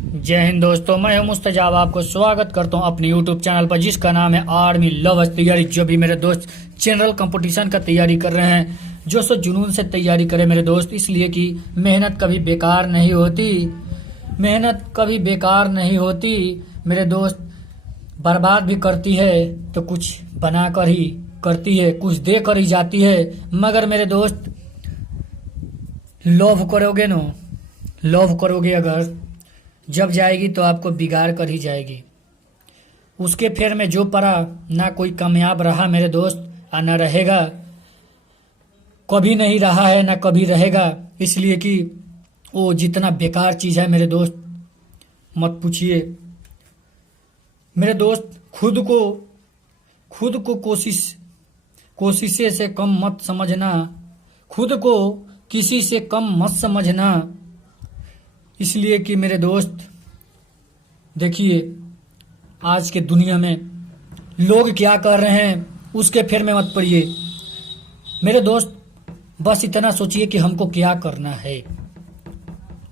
जय हिंद दोस्तों, मैं हूं मुस्तजाब। आपको स्वागत करता हूं अपने यूट्यूब चैनल पर जिसका नाम है आर्मी लवर्स तैयारी। जो भी मेरे दोस्त जनरल कंपटीशन का तैयारी कर रहे हैं, जो सो जुनून से तैयारी करें मेरे दोस्त, इसलिए कि मेहनत कभी बेकार नहीं होती। मेहनत कभी बेकार नहीं होती मेरे दोस्त। बर्बाद भी करती है तो कुछ बनाकर ही करती है, कुछ दे कर ही जाती है। मगर मेरे दोस्त लव करोगे ना, लव करोगे अगर, जब जाएगी तो आपको बिगाड़ कर ही जाएगी। उसके फेर में जो पड़ा, ना कोई कामयाब रहा मेरे दोस्त, और ना रहेगा। कभी नहीं रहा है ना कभी रहेगा। इसलिए कि वो जितना बेकार चीज है मेरे दोस्त, मत पूछिए मेरे दोस्त। खुद को कोशिशे से कम मत समझना। खुद को किसी से कम मत समझना। इसलिए कि मेरे दोस्त देखिए, आज के दुनिया में लोग क्या कर रहे हैं उसके फेर में मत पड़िए मेरे दोस्त। बस इतना सोचिए कि हमको क्या करना है।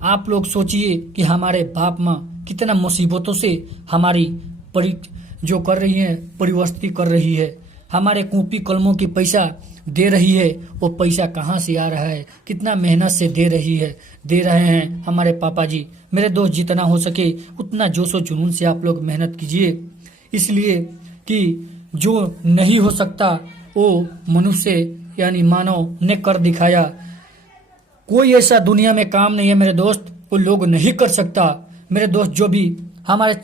आप लोग सोचिए कि हमारे बाप माँ कितना मुसीबतों से हमारी जो कर रही है, परिवर्तित कर रही है। हमारे कॉपी कलमों की पैसा दे रही है। वो पैसा कहाँ से आ रहा है, कितना मेहनत से दे रहे हैं हमारे पापा जी। मेरे दोस्त जितना हो सके उतना जोशो जुनून से आप लोग मेहनत कीजिए। इसलिए कि जो नहीं हो सकता वो मनुष्य यानी मानव ने कर दिखाया। कोई ऐसा दुनिया में काम नहीं है मेरे दोस्त, वो लोग नहीं कर सकता मेरे दोस्त। जो भी हमारे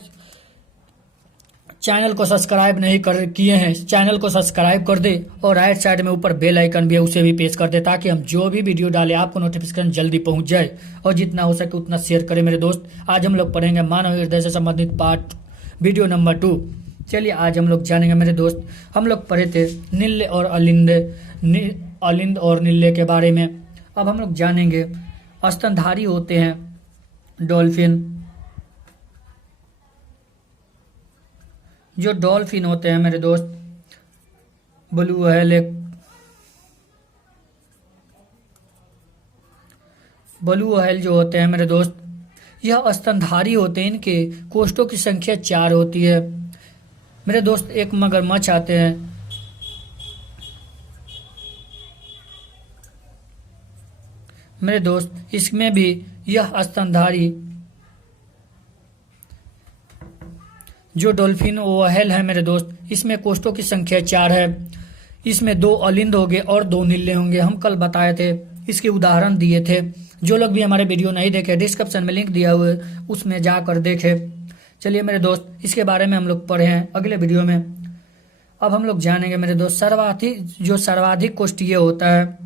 चैनल को सब्सक्राइब नहीं किए हैं, चैनल को सब्सक्राइब कर दे और राइट साइड में ऊपर बेल आइकन भी है, उसे भी प्रेस कर दे, ताकि हम जो भी वीडियो डालें आपको नोटिफिकेशन जल्दी पहुंच जाए। और जितना हो सके उतना शेयर करें मेरे दोस्त। आज हम लोग पढ़ेंगे मानव हृदय से संबंधित पार्ट वीडियो नंबर 2। चलिए आज हम लोग जानेंगे मेरे दोस्त। हम लोग पढ़े थे नील्ले और अलिंद और नील्ले के बारे में। अब हम लोग जानेंगे स्तनधारी होते हैं डॉल्फिन। जो डॉल्फिन होते हैं मेरे दोस्त, ब्लू व्हेल जो होते हैं मेरे दोस्त, यह स्तनधारी होते हैं। इनके कोष्ठों की संख्या 4 होती है मेरे दोस्त। एक मगरमच्छ आते हैं मेरे दोस्त, इसमें भी यह स्तनधारी जो डॉल्फिन व्हेल है मेरे दोस्त, इसमें कोष्ठों की संख्या 4 है। इसमें 2 अलिंद होंगे और 2 नीले होंगे। हम कल बताए थे, इसके उदाहरण दिए थे। जो लोग भी हमारे वीडियो नहीं देखे, डिस्क्रिप्शन में लिंक दिया हुआ है, उसमें जाकर देखे। चलिए मेरे दोस्त, इसके बारे में हम लोग पढ़े हैं अगले वीडियो में। अब हम लोग जानेंगे मेरे दोस्त सर्वाधिक कोष्ठीय होता है।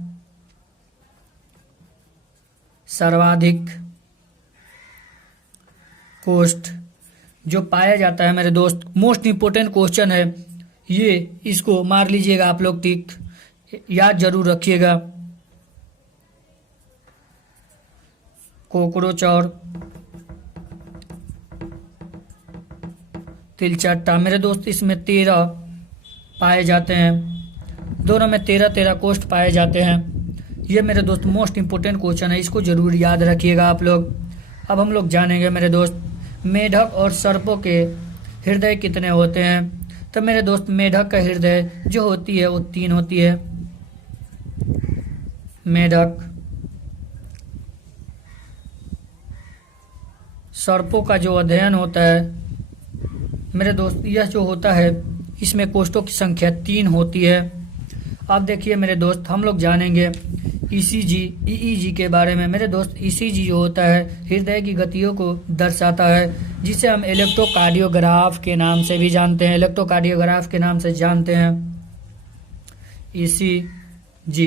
सर्वाधिक कोष्ठ जो पाया जाता है मेरे दोस्त, मोस्ट इंपोर्टेंट क्वेश्चन है ये, इसको मार लीजिएगा आप लोग, टिक याद जरूर रखिएगा। कॉकरोच और तिलचट्टा मेरे दोस्त, इसमें 13 पाए जाते हैं। दोनों में 13 कोष्ठ पाए जाते हैं। ये मेरे दोस्त मोस्ट इंपोर्टेंट क्वेश्चन है, इसको जरूर याद रखिएगा आप लोग। अब हम लोग जानेंगे मेरे दोस्त मेढक और सर्पों के हृदय कितने होते हैं। तो मेरे दोस्त मेढक का हृदय जो होती है वो 3 होती है। मेढक, सर्पों का जो अध्ययन होता है मेरे दोस्त, यह जो होता है इसमें कोष्ठों की संख्या 3 होती है। अब देखिए मेरे दोस्त, हम लोग जानेंगे ईईजी के बारे में मेरे दोस्त। ईसीजी जो होता है हृदय की गतियों को दर्शाता है, जिसे हम इलेक्ट्रोकार्डियोग्राफ के नाम से भी जानते हैं। इलेक्ट्रोकार्डियोग्राफ के नाम से जानते हैं ईसीजी।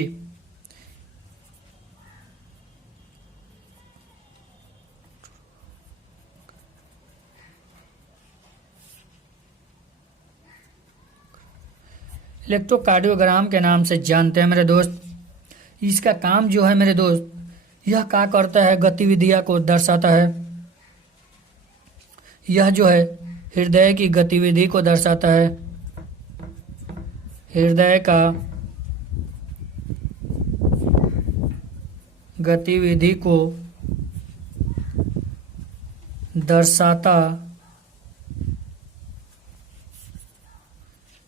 इलेक्ट्रोकार्डियोग्राम के नाम से जानते हैं मेरे दोस्त। इसका काम जो है मेरे दोस्त, यह क्या करता है, गतिविधियां को दर्शाता है। यह जो है हृदय की गतिविधि को दर्शाता है। हृदय का गतिविधि को दर्शाता,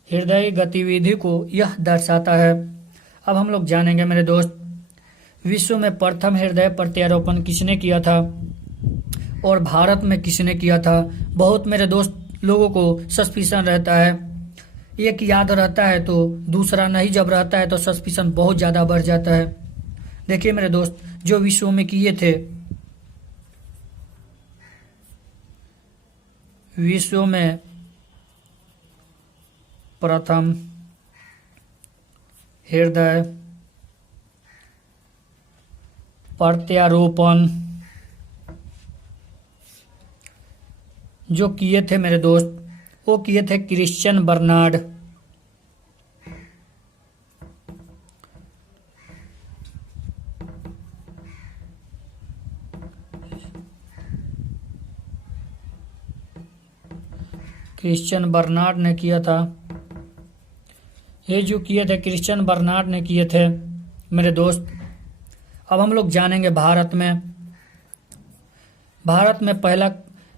हृदय गतिविधि को यह दर्शाता है। अब हम लोग जानेंगे मेरे दोस्त, विश्व में प्रथम हृदय प्रत्यारोपण किसने किया था और भारत में किसने किया था। बहुत मेरे दोस्त लोगों को सस्पिशन रहता है, एक याद रहता है तो दूसरा नहीं, जब रहता है तो सस्पिशन बहुत ज़्यादा बढ़ जाता है। देखिए मेरे दोस्त, जो विश्व में किए थे, विश्व में प्रथम हृदय प्रत्यारोपण जो किए थे मेरे दोस्त, वो किए थे क्रिश्चियन बर्नार्ड। क्रिश्चियन बर्नार्ड ने किया था। ये जो किए थे क्रिश्चियन बर्नार्ड ने किए थे मेरे दोस्त। अब हम लोग जानेंगे भारत में पहला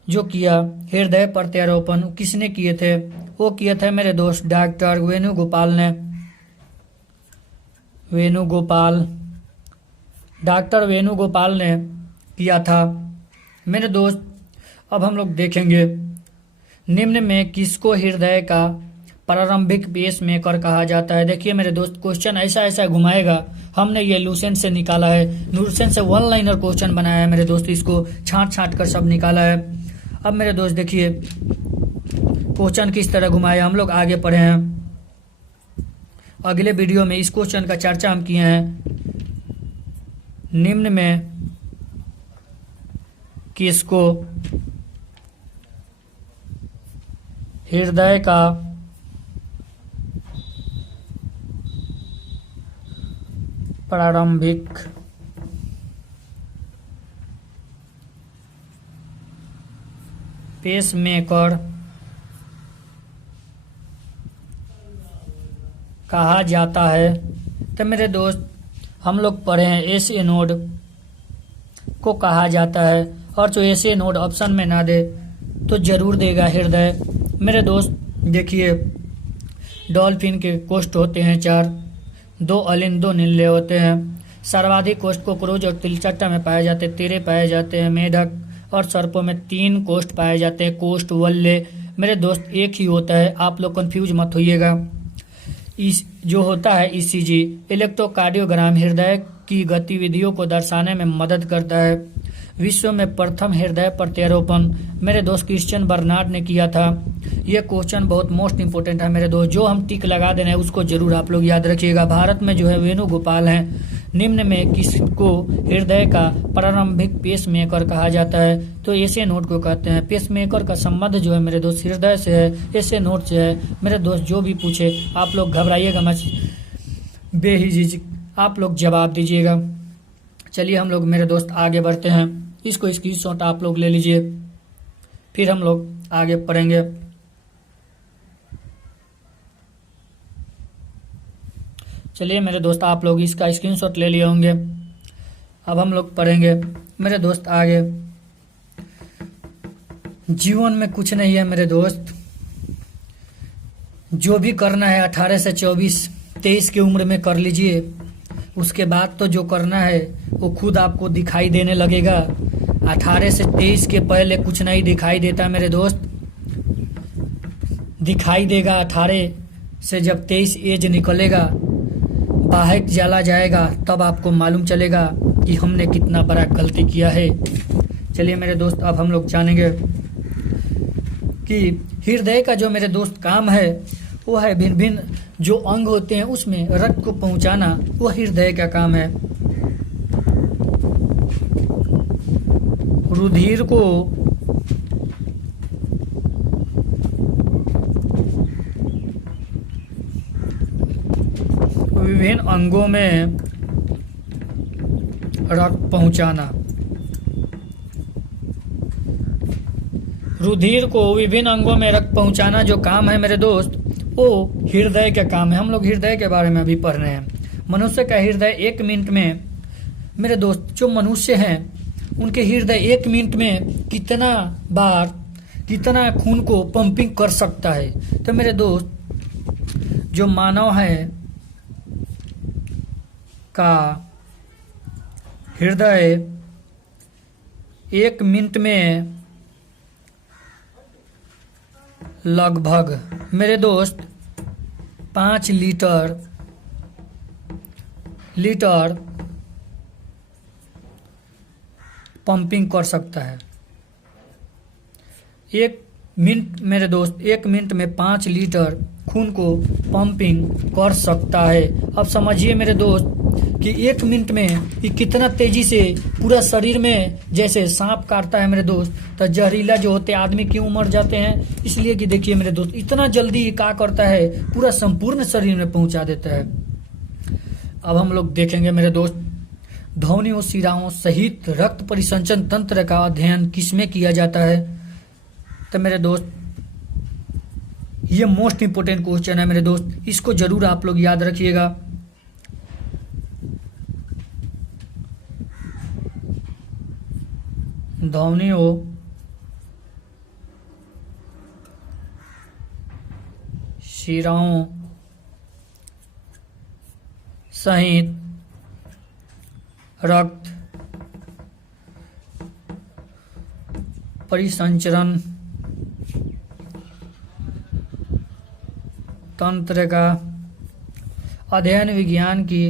जो किया हृदय प्रत्यारोपण किसने किए थे, वो किए थे मेरे दोस्त डॉक्टर वेणुगोपाल ने। डॉक्टर वेणुगोपाल ने किया था मेरे दोस्त। अब हम लोग देखेंगे, निम्न में किसको हृदय का प्रारंभिक पेस मेकर कहा जाता है। देखिए मेरे दोस्त, क्वेश्चन ऐसा घुमाएगा। हमने ये लूसेंट से निकाला है, लूसेंट से वन लाइनर क्वेश्चन बनाया है मेरे दोस्त, इसको छांट कर सब निकाला है। अब मेरे दोस्त देखिए क्वेश्चन किस तरह घुमाया, हम लोग आगे पढ़े हैं। अगले वीडियो में इस क्वेश्चन का चर्चा हम किए हैं। निम्न में किसको हृदय का प्रारंभिक पेसमेकर कहा जाता है। तो मेरे दोस्त हम लोग पढ़े हैं एस ए नोड को कहा जाता है, और जो एस ए नोड ऑप्शन में ना दे तो जरूर देगा हृदय। मेरे दोस्त देखिए, डॉल्फिन के कोष्ठ होते हैं 4, 2 अलिंद 2 नीले होते हैं। सर्वाधिक कोष्ठ कोक्रोच और तिलचट्टा में पाए जाते हैं, 13 पाए जाते हैं। मेढक और सर्पों में 3 कोष्ठ पाए जाते हैं, कोष्ठ वल्ले। मेरे दोस्त एक ही होता है, आप लोग कंफ्यूज मत होइएगा। इस जो होता है ईसीजी इलेक्ट्रोकार्डियोग्राम हृदय की गतिविधियों को दर्शाने में मदद करता है। विश्व में प्रथम हृदय प्रत्यारोपण मेरे दोस्त क्रिश्चियन बर्नार्ड ने किया था। यह क्वेश्चन बहुत मोस्ट इंपोर्टेंट है मेरे दोस्त, जो हम टिक लगा देना है उसको जरूर आप लोग याद रखिएगा। भारत में जो है वेणुगोपाल हैं। निम्न में किसको हृदय का प्रारंभिक पेसमेकर कहा जाता है, तो ऐसे नोट को कहते हैं। पेसमेकर का संबंध जो है मेरे दोस्त हृदय से है, ऐसे नोट से है। मेरे दोस्त जो भी पूछे आप लोग घबराइएगा मत, बेहिचक आप लोग जवाब दीजिएगा। चलिए हम लोग मेरे दोस्त आगे बढ़ते हैं, इसको स्क्रीनशॉट आप लोग ले लीजिए, फिर हम लोग आगे पढ़ेंगे। चलिए मेरे दोस्त आप लोग इसका स्क्रीनशॉट ले लिए होंगे। अब हम लोग पढ़ेंगे मेरे दोस्त आगे। जीवन में कुछ नहीं है मेरे दोस्त, जो भी करना है 18 से 24-23 की उम्र में कर लीजिए। उसके बाद तो जो करना है वो खुद आपको दिखाई देने लगेगा। 18 से 23 के पहले कुछ नहीं दिखाई देता मेरे दोस्त, दिखाई देगा 18 से जब 23 एज निकलेगा, बाहर चला जाएगा, तब आपको मालूम चलेगा कि हमने कितना बड़ा गलती किया है। चलिए मेरे दोस्त अब हम लोग जानेंगे कि हृदय का जो मेरे दोस्त काम है वो है भिन्न भिन्न जो अंग होते हैं उसमें रक्त को पहुंचाना, वो हृदय का काम है। रुधिर को विभिन्न अंगों में रक्त पहुंचाना, रुधिर को विभिन्न अंगों में रक्त पहुंचाना जो काम है मेरे दोस्त, वो हृदय का काम है। हम लोग हृदय के बारे में अभी पढ़ रहे हैं। मनुष्य का हृदय 1 मिनट में मेरे दोस्त जो मनुष्य हैं उनके हृदय 1 मिनट में कितना बार कितना खून को पंपिंग कर सकता है। तो मेरे दोस्त, जो मानव है का हृदय 1 मिनट में लगभग मेरे दोस्त 5 लीटर पंपिंग कर सकता है। 1 मिनट मेरे दोस्त, 1 मिनट में 5 लीटर खून को पंपिंग कर सकता है। अब समझिए मेरे दोस्त कि 1 मिनट में ये कितना तेजी से पूरा शरीर में जैसे सांप काटता है मेरे दोस्त। तो जहरीला जो होते आदमी क्यों मर जाते हैं, इसलिए कि देखिए मेरे दोस्त, इतना जल्दी ये क्या करता है, पूरा संपूर्ण शरीर में पहुंचा देता है। अब हम लोग देखेंगे मेरे दोस्त, ध्वनियों, शिराओं सहित रक्त परिसंचरण तंत्र का अध्ययन किसमें किया जाता है। तो मेरे दोस्त, ये मोस्ट इंपोर्टेंट क्वेश्चन है मेरे दोस्त, इसको जरूर आप लोग याद रखिएगा। ध्वनियों, शिराओं सहित रक्त परिसंचरण तंत्र का अध्ययन विज्ञान की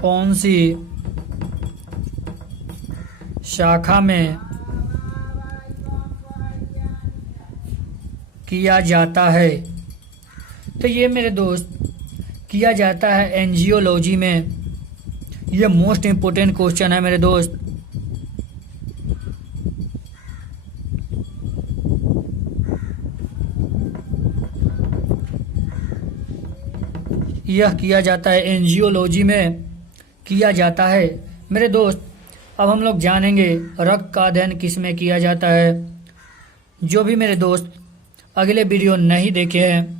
कौन सी शाखा में किया जाता है। तो ये मेरे दोस्त किया जाता है एंजियोलॉजी में। ये मोस्ट इंपोर्टेंट क्वेश्चन है मेरे दोस्त। यह किया जाता है एंजियोलॉजी में किया जाता है मेरे दोस्त। अब हम लोग जानेंगे रक्त का अध्ययन किस में किया जाता है। जो भी मेरे दोस्त अगले वीडियो नहीं देखे हैं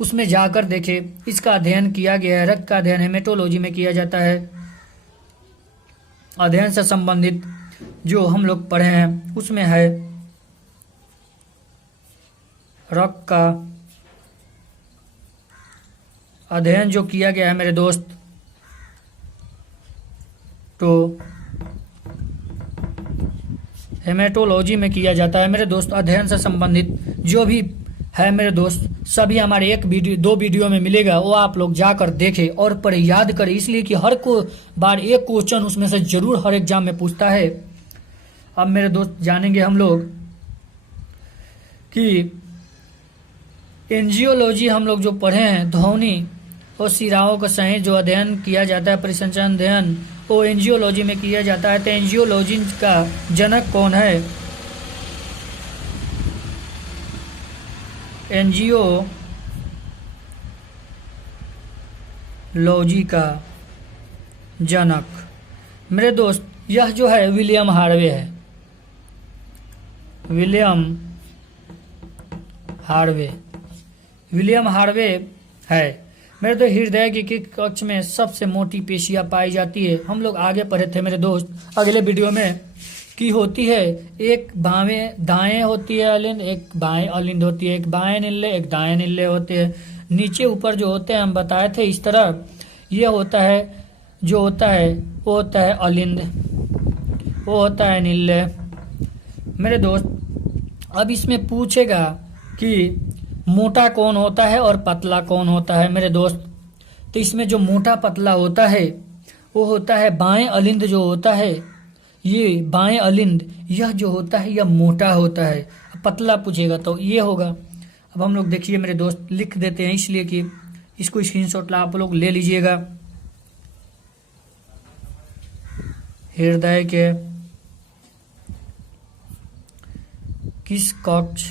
उसमें जाकर देखे, इसका अध्ययन किया गया है। रक्त का अध्ययन हेमेटोलॉजी में किया जाता है। अध्ययन से संबंधित जो हम लोग पढ़े हैं उसमें है रक्त का अध्ययन जो किया गया है मेरे दोस्त, तो हेमेटोलॉजी में किया जाता है मेरे दोस्त। अध्ययन से संबंधित जो भी है मेरे दोस्त, सभी हमारे 2 वीडियो में मिलेगा, वो आप लोग जाकर देखें और पढ़े, याद करें, इसलिए कि हर को बार एक क्वेश्चन उसमें से जरूर हर एग्जाम में पूछता है। अब मेरे दोस्त जानेंगे हम लोग कि एंजियोलॉजी हम लोग जो पढ़े हैं, ध्वनि और शिराओं का सहित जो अध्ययन किया जाता है, परिसंचरण अध्ययन, वो एंजियोलॉजी में किया जाता है। तो एंजियोलॉजी का जनक कौन है? एंजियोलॉजी का जनक मेरे दोस्त यह जो है विलियम हार्वे है। विलियम हार्वे है मेरे तो। हृदय की किस कक्ष में सबसे मोटी पेशियां पाई जाती है? हम लोग आगे पढ़े थे मेरे दोस्त अगले वीडियो में की होती है, एक दाएं होती है अलिंद, एक बाएं अलिंद होती है, एक बाएं निल्ले, एक दाएं निल्ले होते हैं। नीचे ऊपर जो होते हैं हम बताए थे इस तरह, ये होता है जो होता है वो होता है अलिंद, वो होता है निल्ले मेरे दोस्त। अब इसमें पूछेगा कि मोटा कौन होता है और पतला कौन होता है मेरे दोस्त। तो इसमें जो मोटा पतला होता है वो होता है बाएं अलिंद जो होता है, ये बाएं अलिंद, यह जो होता है यह मोटा होता है। पतला पूछेगा तो ये होगा। अब हम लोग देखिए मेरे दोस्त लिख देते हैं, इसलिए कि इसको स्क्रीनशॉट आप लोग ले लीजिएगा। हृदय के किस कक्ष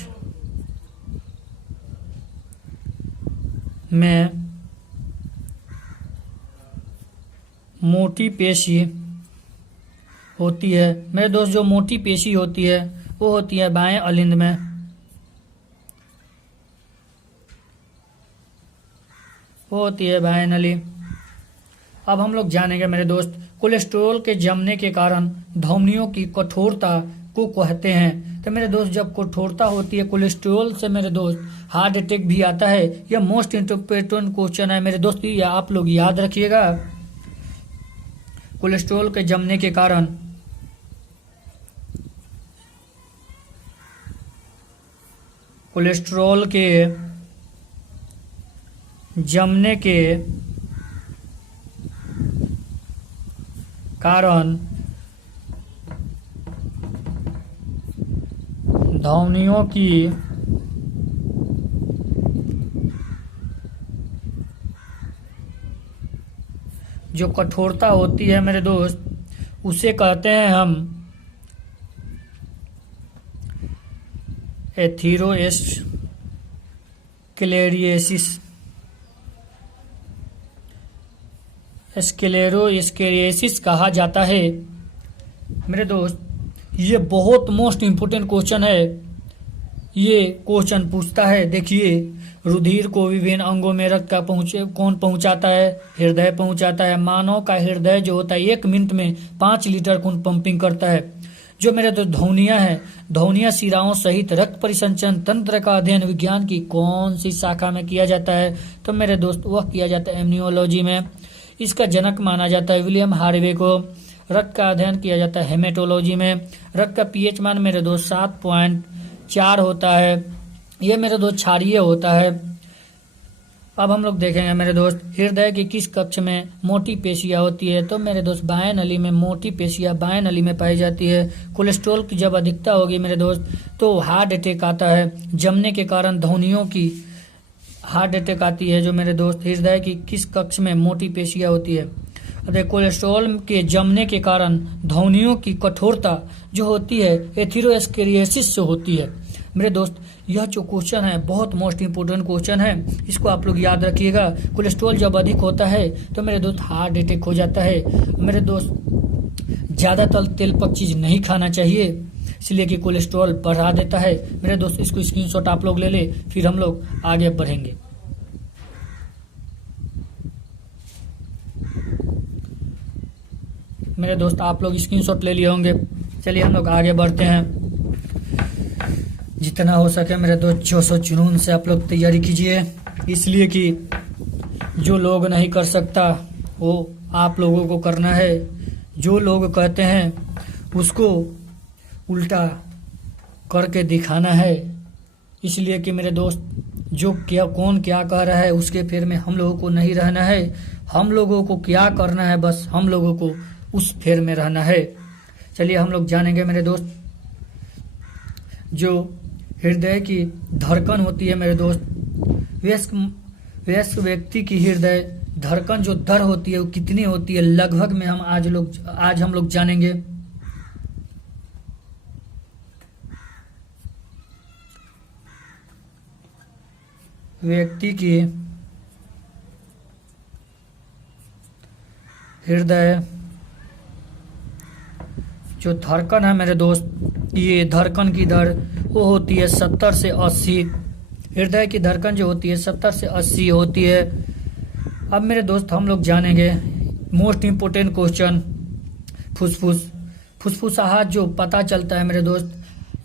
में मोटी पेशी होती है मेरे दोस्त, जो मोटी पेशी होती है वो होती है बाएं अलिंद में। वो होती है बाएं नली। अब हम लोग जानेंगे मेरे दोस्त, कोलेस्ट्रॉल के जमने के कारण धमनियों की कठोरता को कहते हैं। तो मेरे दोस्त, जब कठोरता होती है कोलेस्ट्रॉल से मेरे दोस्त हार्ट अटैक भी आता है। यह मोस्ट इम्पोर्टेंट क्वेश्चन है मेरे दोस्त, ये आप लोग याद रखिएगा। कोलेस्ट्रॉल के जमने के कारण कोलेस्ट्रॉल के जमने के कारण धमनियों की जो कठोरता होती है मेरे दोस्त, उसे कहते हैं हम एथीरोस्क्लेरोसिस। स्क्लेरोस्क्लेरोसिस कहा जाता है मेरे दोस्त। ये बहुत मोस्ट इम्पोर्टेंट क्वेश्चन है। ये क्वेश्चन पूछता है, देखिए, रुधिर को विभिन्न अंगों में रक्त का कौन पहुंचाता है? हृदय पहुंचाता है। मानव का हृदय जो होता है 1 मिनट में 5 लीटर खून पंपिंग करता है। जो मेरे दोस्त ध्वनियां है, ध्वनियां शिराओं सहित रक्त परिसंचरण तंत्र का अध्ययन विज्ञान की कौन सी शाखा में किया जाता है? तो मेरे दोस्त वह किया जाता है एम्नियोलॉजी में। इसका जनक माना जाता है विलियम हार्वे को। रक्त का अध्ययन किया जाता है हेमेटोलॉजी में। रक्त का पीएच मान मेरे दोस्त 7.4 होता है। ये मेरे दोस्त क्षारीय होता है। अब हम लोग देखेंगे मेरे दोस्त, हृदय की किस कक्ष में मोटी पेशियां होती है? तो मेरे दोस्त बाएं नली में मोटी पेशियां बाएं नली में पाई जाती है। कोलेस्ट्रॉल की जब अधिकता होगी मेरे दोस्त तो हार्ट अटैक आता है। जमने के कारण ध्वनियों की हार्ट अटैक आती है। जो मेरे दोस्त हृदय की किस कक्ष में मोटी पेशियां होती है? अरे कोलेस्ट्रॉल के जमने के कारण ध्वनियों की कठोरता जो होती है एथीरोस्क्लेरोसिस से होती है। मेरे दोस्त, यह जो क्वेश्चन है बहुत मोस्ट इंपोर्टेंट क्वेश्चन है, इसको आप लोग याद रखिएगा। कोलेस्ट्रॉल जब अधिक होता है तो मेरे दोस्त हार्ट अटैक हो जाता है। मेरे दोस्त, ज्यादातर तेलपक चीज नहीं खाना चाहिए, इसलिए कि कोलेस्ट्रॉल बढ़ा देता है। मेरे दोस्त, इसको स्क्रीनशॉट आप लोग ले ले, फिर हम लोग आगे बढ़ेंगे। मेरे दोस्त, आप लोग स्क्रीनशॉट ले लिए होंगे। चलिए हम लोग आगे बढ़ते हैं। जितना हो सके मेरे दोस्त जोश और जुनून से आप लोग तैयारी कीजिए, इसलिए कि जो लोग नहीं कर सकता वो आप लोगों को करना है। जो लोग कहते हैं उसको उल्टा करके दिखाना है। इसलिए कि मेरे दोस्त, जो क्या कौन क्या कह रहा है उसके फेर में हम लोगों को नहीं रहना है। हम लोगों को क्या करना है, बस हम लोगों को उस फेर में रहना है। चलिए हम लोग जानेंगे मेरे दोस्त, जो हृदय की धड़कन होती है मेरे दोस्त, वयस्क व्यक्ति की हृदय धड़कन जो दर होती है वो कितनी होती है लगभग में आज हम लोग जानेंगे। व्यक्ति की हृदय जो धड़कन है मेरे दोस्त, ये धड़कन की दर वो होती है 70 से 80। हृदय की धड़कन जो होती है 70 से 80 होती है। अब मेरे दोस्त हम लोग जानेंगे मोस्ट इम्पोर्टेंट क्वेश्चन, फुसफुस। फुसफुसाहट जो पता चलता है मेरे दोस्त,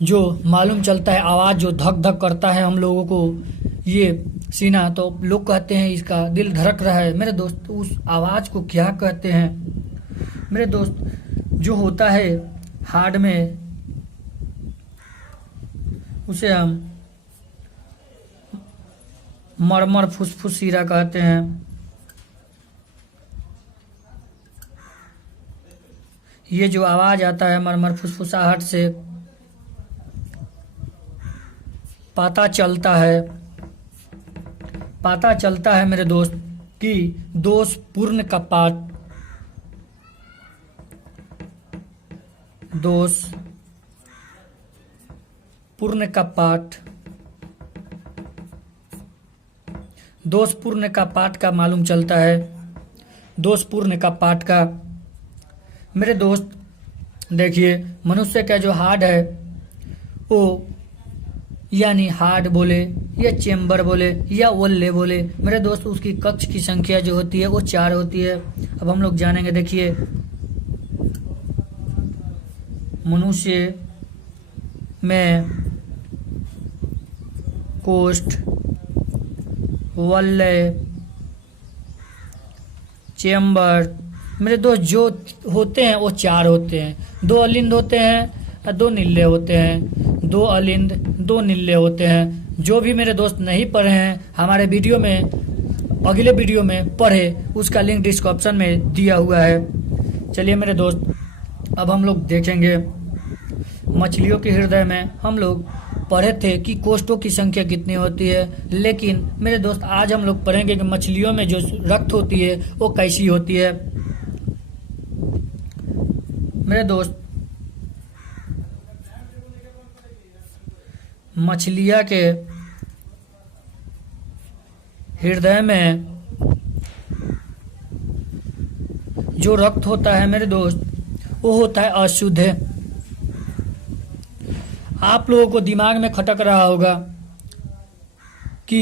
जो मालूम चलता है आवाज़ जो धक धक करता है हम लोगों को, ये सीना, तो लोग कहते हैं इसका दिल धड़क रहा है। मेरे दोस्त, उस आवाज़ को क्या कहते हैं? मेरे दोस्त, जो होता है हार्ट में, उसे हम मरमर फुसफुस शीरा कहते हैं। ये जो आवाज आता है मरमर फुसफुसाहट से पता चलता है मेरे दोस्त कि दोषपूर्ण कपाट का मालूम चलता है। दोषपूर्ण कपाट का मेरे दोस्त, देखिए मनुष्य का जो हार्ट है वो यानी हार्ट बोले या चेम्बर बोले या वल्ले बोले मेरे दोस्त, उसकी कक्ष की संख्या जो होती है वो 4 होती है। अब हम लोग जानेंगे। देखिए मनुष्य में कोष्ठ, वल्ले, चेम्बर मेरे दोस्त जो होते हैं वो 4 होते हैं। 2 अलिंद होते हैं और 2 नीले होते हैं। 2 अलिंद 2 नीले होते हैं। जो भी मेरे दोस्त नहीं पढ़े हैं हमारे वीडियो में, अगले वीडियो में पढ़े, उसका लिंक डिस्क्रिप्शन में दिया हुआ है। चलिए मेरे दोस्त अब हम लोग देखेंगे मछलियों के हृदय में। हम लोग पढ़े थे कि कोष्ठों की संख्या कितनी होती है, लेकिन मेरे दोस्त आज हम लोग पढ़ेंगे कि मछलियों में जो रक्त होती है वो कैसी होती है। मेरे दोस्त मछलियां के हृदय में जो रक्त होता है मेरे दोस्त वो होता है अशुद्ध। आप लोगों को दिमाग में खटक रहा होगा कि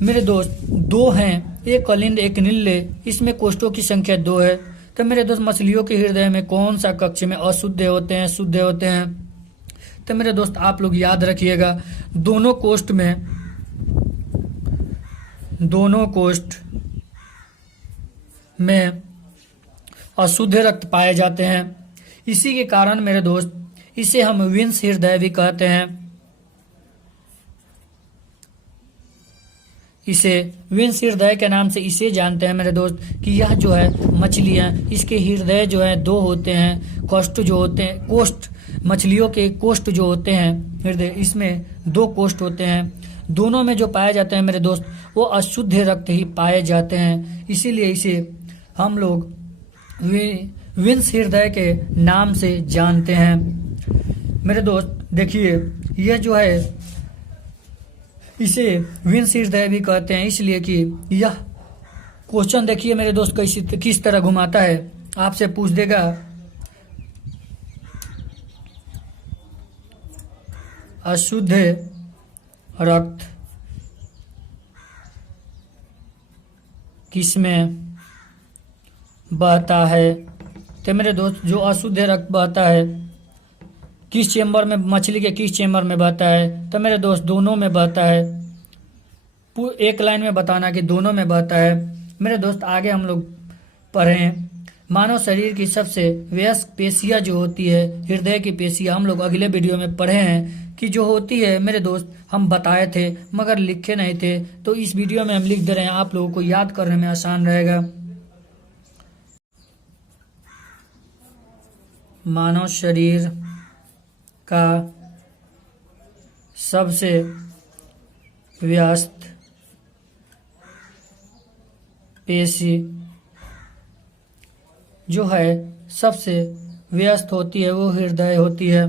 मेरे दोस्त 2 हैं, एक अलिंद एक नीले, इसमें कोष्ठों की संख्या 2 है। तो मेरे दोस्त मछलियों के हृदय में कौन सा कक्ष में अशुद्ध होते हैं, शुद्ध होते हैं? तो मेरे दोस्त आप लोग याद रखिएगा, दोनों कोष्ठ में अशुद्ध रक्त पाए जाते हैं। इसी के कारण मेरे दोस्त इसे हम विंस हृदय भी कहते हैं। इसे विंस हृदय के नाम से इसे जानते हैं मेरे दोस्त कि यह जो है मछलियां, इसके हृदय जो है 2 होते हैं। कोष्ठ मछलियों के कोष्ठ जो होते हैं हृदय, इसमें 2 कोष्ठ होते हैं। दोनों में जो पाए जाते हैं मेरे दोस्त वो अशुद्ध रक्त ही पाए जाते हैं। इसीलिए इसे हम लोग विंस हृदय के नाम से जानते हैं। मेरे दोस्त देखिए यह जो है इसे विंस हृदय भी कहते हैं, इसलिए कि यह क्वेश्चन देखिए मेरे दोस्त किस तरह घुमाता है। आपसे पूछ देगा अशुद्ध रक्त किसमें बहता है? तो मेरे दोस्त जो अशुद्ध रक्त बहता है किस चेम्बर में, मछली के किस चेम्बर में बहता है? तो मेरे दोस्त दोनों में बहता है। एक लाइन में बताना कि दोनों में बहता है। मेरे दोस्त आगे हम लोग पढ़ें मानव शरीर की सबसे वयस्क पेशियां जो होती है हृदय की पेशियां, हम लोग अगले वीडियो में पढ़े हैं कि जो होती है मेरे दोस्त हम बताए थे मगर लिखे नहीं थे, तो इस वीडियो में हम लिख दे रहे हैं, आप लोगों को याद करने में आसान रहेगा। मानव शरीर का सबसे व्यस्त पेशी जो है सबसे व्यस्त होती है वो हृदय होती है।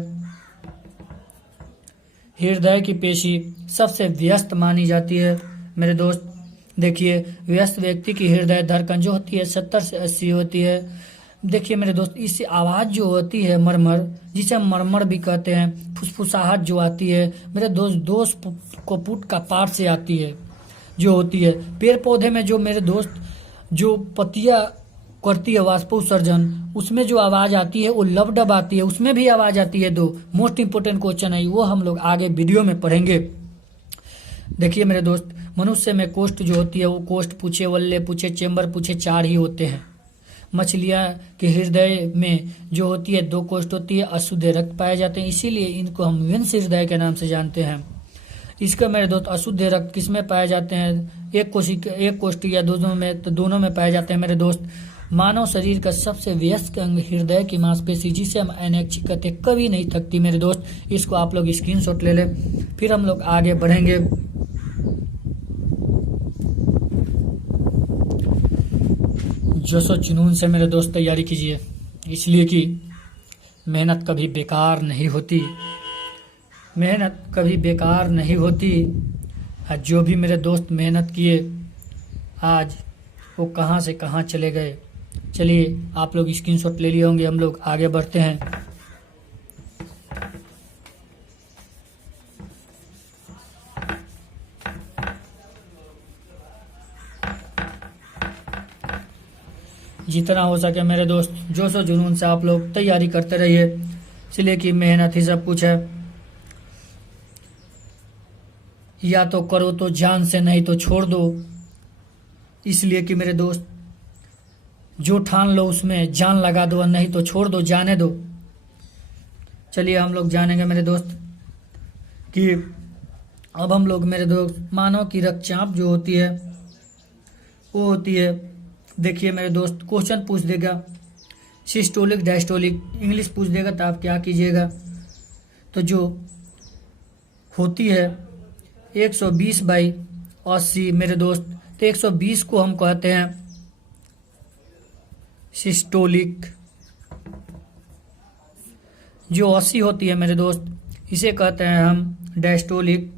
हृदय की पेशी सबसे व्यस्त मानी जाती है। मेरे दोस्त देखिए व्यस्त व्यक्ति की हृदय धड़कन जो होती है 70 से 80 होती है। देखिए मेरे दोस्त इससे आवाज़ जो होती है मरमर, जिसे हम मरमर भी कहते हैं, फुसफुसाहट जो आती है मेरे दोस्त को पुट का पार से आती है जो होती है। पेड़ पौधे में जो मेरे दोस्त जो पत्तियां करती है वाष्पोत्सर्जन, उसमें जो आवाज़ आती है वो लबडब आती है, उसमें भी आवाज़ आती है। 2 मोस्ट इंपोर्टेंट क्वेश्चन है वो हम लोग आगे वीडियो में पढ़ेंगे। देखिए मेरे दोस्त मनुष्य में कोष्ठ जो होती है वो कोष्ठ पूछे, वल्ले पूछे, चेम्बर पूछे 4 ही होते हैं। मछलियां के हृदय में जो होती है 2 कोष्ठ होती है, अशुद्ध रक्त पाए जाते हैं, इसीलिए इनको हम विंस हृदय के नाम से जानते हैं। इसका मेरे दोस्त अशुद्ध रक्त किस में पाए जाते हैं? एक कोष्ठ या दोनों में, तो दोनों में पाए जाते हैं मेरे दोस्त। मानव शरीर का सबसे व्यस्त अंग हृदय की मांसपेशी जिसे हम अनैच्छिक कहते हैं, कभी नहीं थकती मेरे दोस्त। इसको आप लोग स्क्रीनशॉट ले लें, फिर हम लोग आगे बढ़ेंगे। जोशो जुनून से मेरे दोस्त तैयारी कीजिए, इसलिए कि मेहनत कभी बेकार नहीं होती। मेहनत कभी बेकार नहीं होती। जो भी मेरे दोस्त मेहनत किए आज वो कहाँ से कहाँ चले गए। चलिए आप लोग स्क्रीनशॉट ले लिए होंगे, हम लोग आगे बढ़ते हैं। जितना हो सके मेरे दोस्त जोश और जुनून से आप लोग तैयारी करते रहिए, इसलिए कि मेहनत ही सब कुछ है। या तो करो तो जान से, नहीं तो छोड़ दो। इसलिए कि मेरे दोस्त जो ठान लो उसमें जान लगा दो, और नहीं तो छोड़ दो, जाने दो। चलिए हम लोग जानेंगे मेरे दोस्त कि अब हम लोग मेरे दोस्त मानव की रक्तचाप जो होती है वो होती है, देखिए मेरे दोस्त क्वेश्चन पूछ देगा सिस्टोलिक डायस्टोलिक, इंग्लिश पूछ देगा तो आप क्या कीजिएगा। तो जो होती है 120/80 मेरे दोस्त, तो 120 को हम कहते हैं सिस्टोलिक। जो 80 होती है मेरे दोस्त, इसे कहते हैं हम डायस्टोलिक।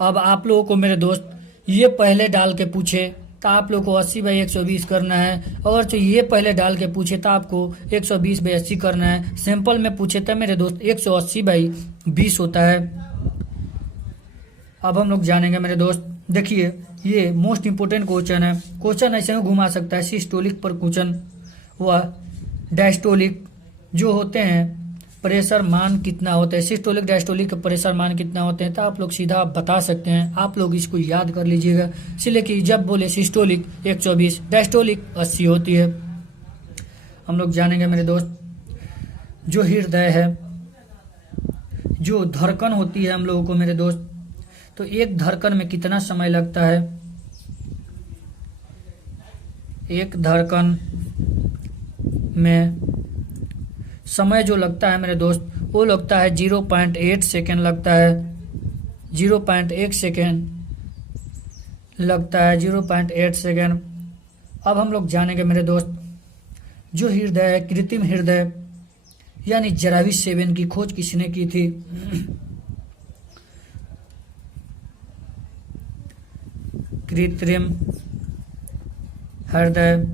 अब आप लोगों को मेरे दोस्त ये पहले डाल के पूछे तो आप लोगों को 80/120 करना है, और जो ये पहले डाल के पूछे तो आपको 120/80 करना है। सिंपल में पूछे तो मेरे दोस्त 180/20 होता है। अब हम लोग जानेंगे मेरे दोस्त, देखिए ये मोस्ट इंपोर्टेंट क्वेश्चन है। क्वेश्चन ऐसे में घुमा सकता है सिस्टोलिक पर क्वेश्चन, वह डायस्टोलिक जो होते हैं प्रेशर मान कितना होता है, सिस्टोलिक डायस्टोलिक का प्रेशर मान कितना होते हैं, तो आप लोग सीधा बता सकते हैं। आप लोग इसको याद कर लीजिएगा, इसलिए कि जब बोले सिस्टोलिक 124, डायस्टोलिक 80 होती है। हम लोग जानेंगे मेरे दोस्त जो हृदय है, जो धड़कन होती है हम लोगों को मेरे दोस्त, तो एक धड़कन में कितना समय लगता है। एक धड़कन में समय जो लगता है मेरे दोस्त वो लगता है 0.8 सेकेंड लगता है। 0.1 सेकेंड लगता है, 0.8 सेकेंड। अब हम लोग जानेंगे मेरे दोस्त जो हृदय है, कृत्रिम हृदय यानी जराविस 7 की खोज किसने की थी। कृत्रिम हृदय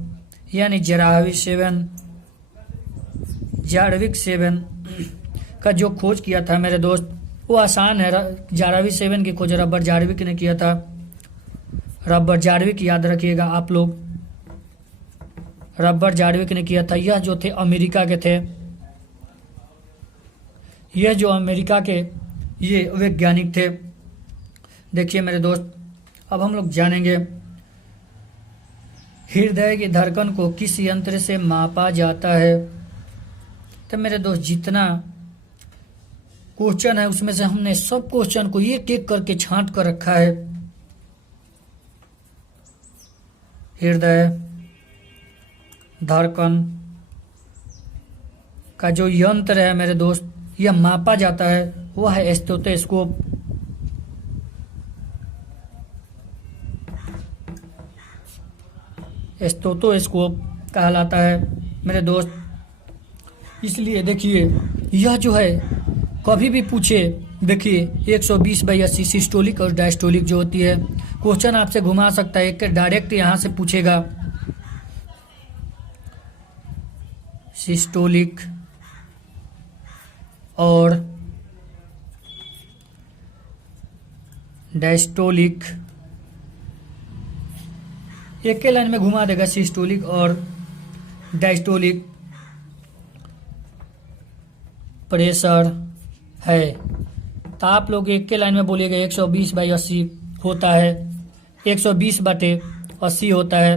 यानी जराविस 7, जारविक 7 का जो खोज किया था मेरे दोस्त वो आसान है। जारविक 7 की खोज रबर जारविक ने किया था। रबर जारविक याद रखिएगा आप लोग, रबर जारविक ने किया था। यह जो थे अमेरिका के थे, यह जो अमेरिका के ये वैज्ञानिक थे। देखिए मेरे दोस्त अब हम लोग जानेंगे हृदय की धड़कन को किस यंत्र से मापा जाता है। तो मेरे दोस्त जितना क्वेश्चन है उसमें से हमने सब क्वेश्चन को एक एक करके छांट कर रखा है। हृदय धड़कन का जो यंत्र है मेरे दोस्त यह मापा जाता है वह है स्टेथोस्कोप। स्टेथोस्कोप कहलाता है मेरे दोस्त। इसलिए देखिए यह जो है कभी भी पूछे, देखिए 120/80 सिस्टोलिक और डायस्टोलिक जो होती है, क्वेश्चन आपसे घुमा सकता है, एक डायरेक्ट यहां से पूछेगा सिस्टोलिक और डायस्टोलिक, एक लाइन में घुमा देगा सिस्टोलिक और डायस्टोलिक प्रेशर है। तो आप लोग एक के लाइन में बोलिएगा 120/80 होता है, 120/80 होता है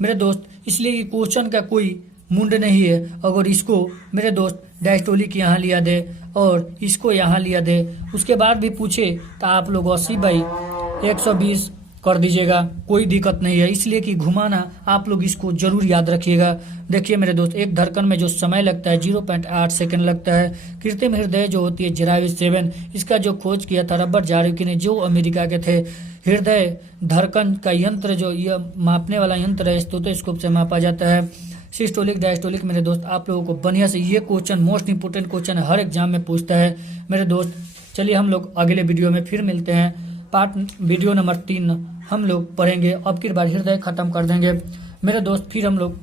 मेरे दोस्त। इसलिए कि क्वेश्चन का कोई मुंड नहीं है। अगर इसको मेरे दोस्त डायस्टोलिक यहाँ लिया दे और इसको यहाँ लिया दे, उसके बाद भी पूछे तो आप लोग 80/120 कर दीजिएगा, कोई दिक्कत नहीं है। इसलिए कि घुमाना आप लोग इसको जरूर याद रखिएगा। देखिए मेरे दोस्त एक धड़कन में जो समय लगता है 0.8 सेकंड लगता है। कृत्रिम हृदय जो होती है जराविस 7, इसका जो खोज किया था रबर जारविक ने, जो अमेरिका के थे। हृदय धड़कन का यंत्र जो यह मापने वाला यंत्र है स्टेथोस्कोप से मापा जाता है। सिस्टोलिक डायस्टोलिक मेरे दोस्त आप लोगों को बढ़िया से ये क्वेश्चन मोस्ट इंपोर्टेंट क्वेश्चन है, हर एग्जाम में पूछता है मेरे दोस्त। चलिए हम लोग अगले वीडियो में फिर मिलते हैं। पार्ट वीडियो नंबर 3 हम लोग पढ़ेंगे। अब की बार हृदय खत्म कर देंगे मेरे दोस्त। फिर हम लोग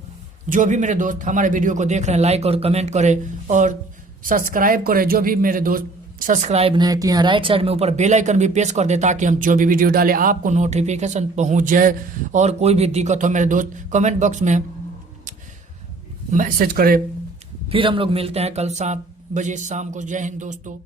जो भी मेरे दोस्त हमारे वीडियो को देख रहे हैं लाइक और कमेंट करें और सब्सक्राइब करें। जो भी मेरे दोस्त सब्सक्राइब नहीं किए हैं राइट साइड में ऊपर बेल आइकन भी प्रेस कर दे ताकि हम जो भी वीडियो डालें आपको नोटिफिकेशन पहुंच जाए। और कोई भी दिक्कत हो मेरे दोस्त कमेंट बॉक्स में मैसेज करें। फिर हम लोग मिलते हैं कल 7 बजे शाम को। जय हिंद दोस्तों।